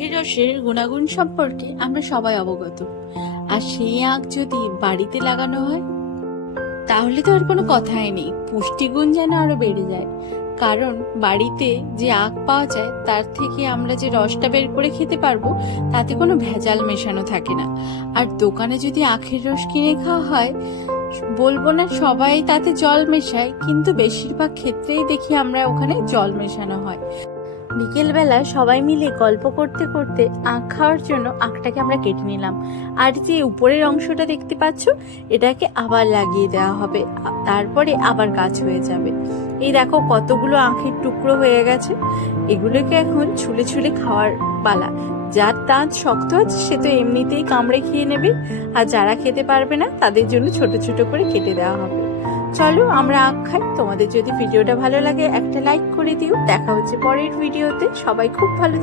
আখের রসের গুণাগুণ সম্পর্কে আমরা সবাই অবগত। আর সেই আখ যদি বাড়িতে লাগানো হয় তাহলে তো আর কোনো কথাই নেই, পুষ্টিগুণ যেন আরো বেড়ে যায়। কারণ বাড়িতে যে আখ পাওয়া যায় তার থেকে আমরা যে রসটা বের করে খেতে পারবো তাতে কোনো ভেজাল মেশানো থাকে না। আর দোকানে যদি আখের রস কিনে খাওয়া হয়, বলবো না সবাই তাতে জল মেশায়, কিন্তু বেশিরভাগ ক্ষেত্রেই দেখি আমরা ওখানে জল মেশানো হয়। বিকেলবেলা সবাই মিলে গল্প করতে করতে আখ খাওয়ার জন্য আখটাকে আমরা কেটে নিলাম। আর যে উপরের অংশটা দেখতে পাচ্ছ, এটাকে আবার লাগিয়ে দেওয়া হবে, তারপরে আবার গাছ হয়ে যাবে। এই দেখো কতগুলো আখের টুকরো হয়ে গেছে। এগুলোকে এখন ছুলে ছুলে খাওয়ার পালা। যার দাঁত শক্ত আছে সে তো এমনিতেই কামড়ে খেয়ে নেবে, আর যারা খেতে পারবে না তাদের জন্য ছোট ছোট করে কেটে দেওয়া হবে। চলো আমরা আখ খাই। তোমাদের যদি ভিডিওটা ভালো লাগে একটা লাইক করে দিও। দেখা হচ্ছে পরের ভিডিওতে। সবাই খুব ভালো থেকো।